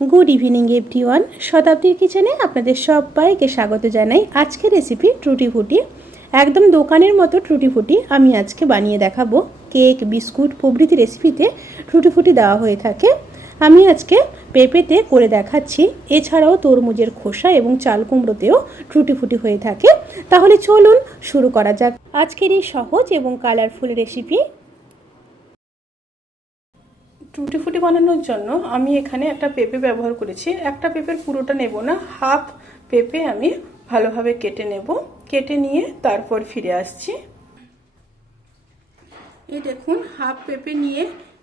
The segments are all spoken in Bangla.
Good evening everyone. শতাব্দীর কিচেনে আপনাদের সবাইকে স্বাগত জানাই। আজকের রেসিপি টুটি ফুটি। একদম দোকানের মতো টুটি ফুটি আমি আজকে বানিয়ে দেখাবো। কেক, বিস্কুট প্রভৃতি রেসিপিতে টুটি ফুটি দেওয়া হয়ে থাকে। আমি আজকে পেঁপেতে করে দেখাচ্ছি। এছাড়াও তরমুজের খোসা এবং চাল কুমড়োতেও টুটি ফুটি হয়ে থাকে। তাহলে চলুন শুরু করা যাক আজকের এই সহজ এবং কালারফুল রেসিপি। টুটি ফুটি বানানোর জন্য আমি এখানে একটা পেঁপে ব্যবহার করেছি। একটা পেঁপের পুরোটা নেব না, হাফ পেঁপে আমি ভালোভাবে কেটে নেব। কেটে নিয়ে তারপর ফিরে আসছি। এই দেখুন, হাফ পেঁপে নিয়ে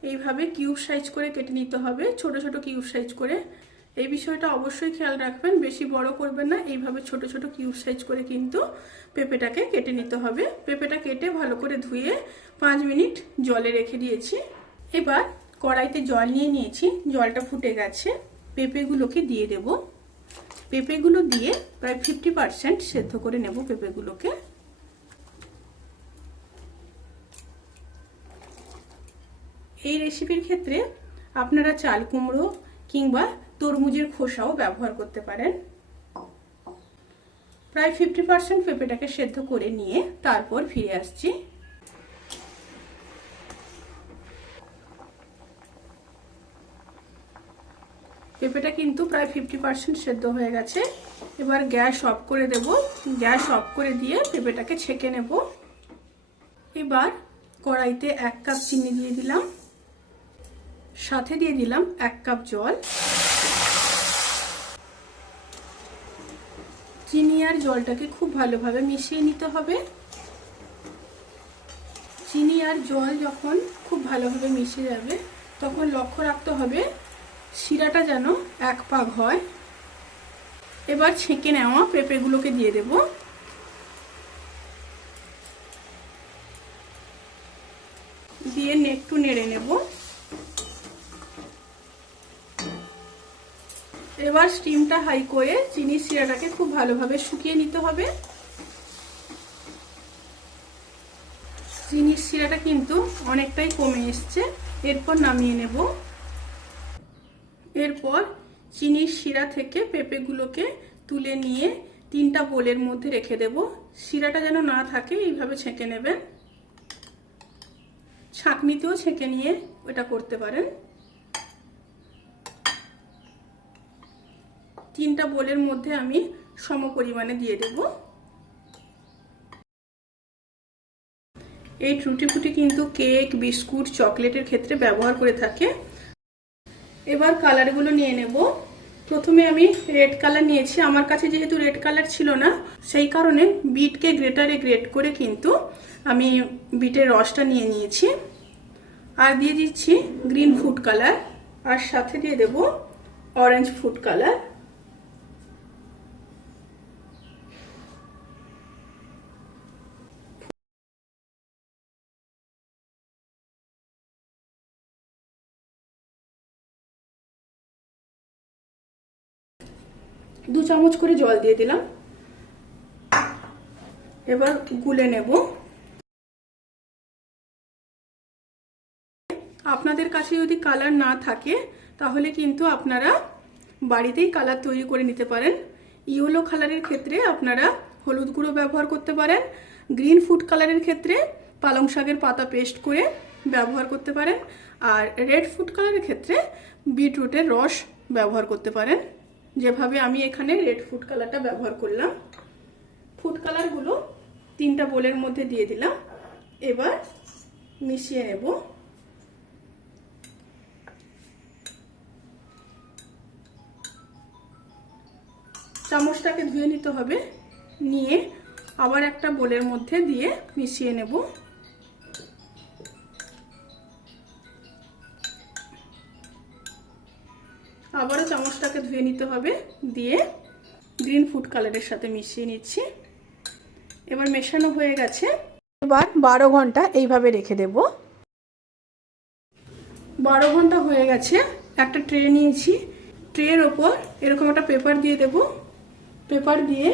এইভাবে কিউব সাইজ করে কেটে নিতে হবে, ছোট ছোট কিউব সাইজ করে। এই বিষয়টা অবশ্যই খেয়াল রাখবেন, বেশি বড় করবেন না, এইভাবে ছোট ছোট কিউব সাইজ করে কিন্তু পেঁপেটাকে কেটে নিতে হবে। পেঁপেটা কেটে ভালো করে ধুয়ে 5 মিনিট জলে রেখে দিয়েছি। এবার কড়াইতে জল নিয়ে নিয়েছি, জলটা ফুটে গেছে। পেঁপেগুলোকে দিয়ে দেব। পেঁপেগুলো দিয়ে প্রায় 50% সেদ্ধ করে নেব পেঁপেগুলোকে। এই রেসিপির ক্ষেত্রে আপনারা চাল কুমড়ো কিংবা তরমুজের খোসাও ব্যবহার করতে পারেন। প্রায় 50% পেঁপেটাকে সেদ্ধ করে নিয়ে তারপর ফিরে আসছি। পেঁপেটা কিন্তু প্রায় 50% সেদ্ধ হয়ে গেছে। এবার গ্যাস অফ করে দেব। গ্যাস অফ করে দিয়ে পেঁপেটাকে ছেঁকে নেব। এবার কড়াইতে 1 কাপ চিনি দিয়ে দিলাম, সাথে দিয়ে দিলাম 1 কাপ জল। চিনি আর জলটাকে খুব ভালোভাবে মিশিয়ে নিতে হবে। চিনি আর জল যখন খুব ভালোভাবে মিশে যাবে তখন লক্ষ্য রাখতে হবে শিরাটা যেন এক পাক হয়। এবার ছেঁকে নেওয়া পেঁপেগুলোকে দিয়ে দেব। দিয়ে একটু নেড়ে নেব। এবার স্টিমটা হাই করে চিনির শিরাটাকে খুব ভালোভাবে শুকিয়ে নিতে হবে। চিনির শিরাটা কিন্তু অনেকটাই কমে এসছে। এরপর নামিয়ে নেব। এরপর চিনির শিরা থেকে পেঁপেগুলোকে তুলে নিয়ে 3টা বোলের মধ্যে রেখে দেব। শিরাটা যেন না থাকে এইভাবে ছেঁকে নেবেন। ছাঁকনিতেও ছেঁকে নিয়ে এটা করতে পারেন। 3টা বোলের মধ্যে আমি সম পরিমাণে দিয়ে দেব। এই টুটি ফুটি কিন্তু কেক, বিস্কুট, চকলেটের ক্ষেত্রে ব্যবহার করে থাকে। এবার কালারগুলো নিয়ে নেব। প্রথমে আমি রেড কালার নিয়েছি। আমার কাছে যেহেতু রেড কালার ছিল না, সেই কারণে বিটকে গ্রেটারে গ্রেট করে কিন্তু আমি বিটের রসটা নিয়ে নিয়েছি। আর দিয়ে দিচ্ছি গ্রিন ফুড কালার, আর সাথে দিয়ে দেব অরেঞ্জ ফুড কালার। দু চামচ করে জল দিয়ে দিলাম। এবার গুলে নেব। আপনাদের কাছে যদি কালার না থাকে তাহলে কিন্তু আপনারা বাড়িতেই কালার তৈরি করে নিতে পারেন। ইয়েলো কালারের ক্ষেত্রে আপনারা হলুদ গুঁড়ো ব্যবহার করতে পারেন। গ্রিন ফুড কালারের ক্ষেত্রে পালং শাকের পাতা পেস্ট করে ব্যবহার করতে পারেন। আর রেড ফুড কালারের ক্ষেত্রে বিটরুটের রস ব্যবহার করতে পারেন। যেভাবে আমি এখানে রেড ফুড কালারটা ব্যবহার করলাম। ফুড কালারগুলো 3টা বোলের মধ্যে দিয়ে দিলাম। এবার মিশিয়ে নেব। চামচটাকে ধুয়ে নিতে হবে। নিয়ে আবার একটা বোলের মধ্যে দিয়ে মিশিয়ে নেব। আবারও চামচটাকে ধুয়ে নিতে হবে। দিয়ে গ্রিন ফুড কালারের সাথে মিশিয়ে নিচ্ছি। এবার মেশানো হয়ে গেছে। এবার 12 ঘন্টা এইভাবে রেখে দেব। 12 ঘন্টা হয়ে গেছে। একটা ট্রে নিয়েছি। ট্রের ওপর এরকম একটা পেপার দিয়ে দেব। পেপার দিয়ে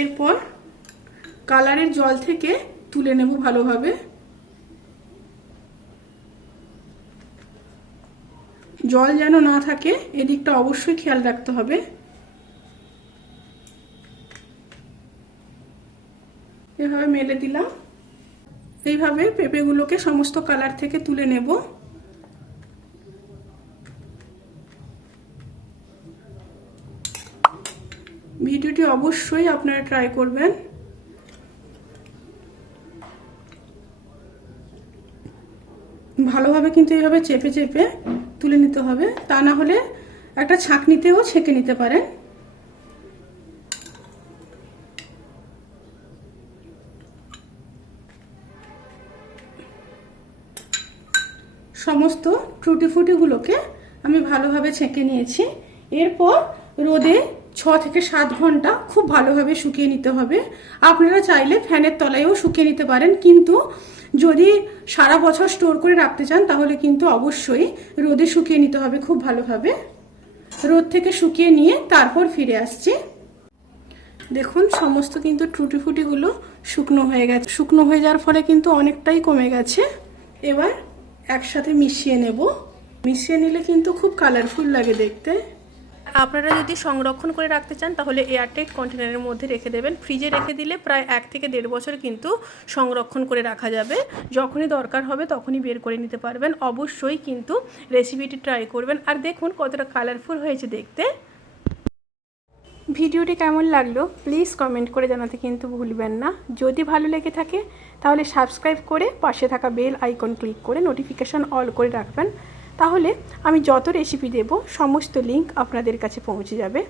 এরপর কালারের জল থেকে তুলে নেব ভালোভাবে। জল যেন না থাকে এদিকটা অবশ্যই খেয়াল রাখতে হবে। এভাবে মেলে দিলাম। এইভাবে পেঁপেগুলোকে সমস্ত কালার থেকে তুলে নেব। ভিডিওটি অবশ্যই আপনারা ট্রাই করবেন। ভালোভাবে কিন্তু এইভাবে চেপে চেপে তুলে নিতে হবে, তা না হলে একটা ছাঁকনিতেও ছেঁকে নিতে পারেন। সমস্ত টুটি ফুটিগুলোকে আমি ভালোভাবে ছেঁকে নিয়েছি। এরপর রোদে 6 থেকে 7 ঘন্টা খুব ভালোভাবে শুকিয়ে নিতে হবে। আপনারা চাইলে ফ্যানের তলায়ও শুকিয়ে নিতে পারেন, কিন্তু যদি সারা বছর স্টোর করে রাখতে চান তাহলে কিন্তু অবশ্যই রোদে শুকিয়ে নিতে হবে খুব ভালোভাবে। রোদ থেকে শুকিয়ে নিয়ে তারপর ফিরে আসছি। দেখুন সমস্ত কিন্তু টুটি ফুটিগুলো শুকনো হয়ে গেছে। শুকনো হয়ে যাওয়ার ফলে কিন্তু অনেকটাই কমে গেছে। এবার একসাথে মিশিয়ে নেব। মিশিয়ে নিলে কিন্তু খুব কালারফুল লাগে দেখতে। আপনারা যদি সংরক্ষণ করে রাখতে চান তাহলে এয়ারটাইট কন্টেনারের মধ্যে রেখে দেবেন। ফ্রিজে রেখে দিলে প্রায় 1 থেকে 1.5 বছর কিন্তু সংরক্ষণ করে রাখা যাবে। যখনই দরকার হবে তখনই বের করে নিতে পারবেন। অবশ্যই কিন্তু রেসিপিটি ট্রাই করবেন। আর দেখুন কতটা কালারফুল হয়েছে দেখতে। ভিডিওটি কেমন লাগলো প্লিজ কমেন্ট করে জানাতে কিন্তু ভুলবেন না। যদি ভালো লেগে থাকে তাহলে সাবস্ক্রাইব করে পাশে থাকা বেল আইকন ক্লিক করে নোটিফিকেশান অল করে রাখবেন। তাহলে আমি যত রেসিপি দেব সমস্ত লিঙ্ক আপনাদের কাছে পৌঁছে যাবে।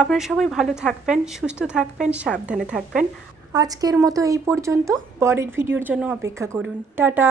আপনারা সবাই ভালো থাকবেন, সুস্থ থাকবেন, সাবধানে থাকবেন। আজকের মতো এই পর্যন্ত। পরের ভিডিওর জন্য অপেক্ষা করুন। টাটা।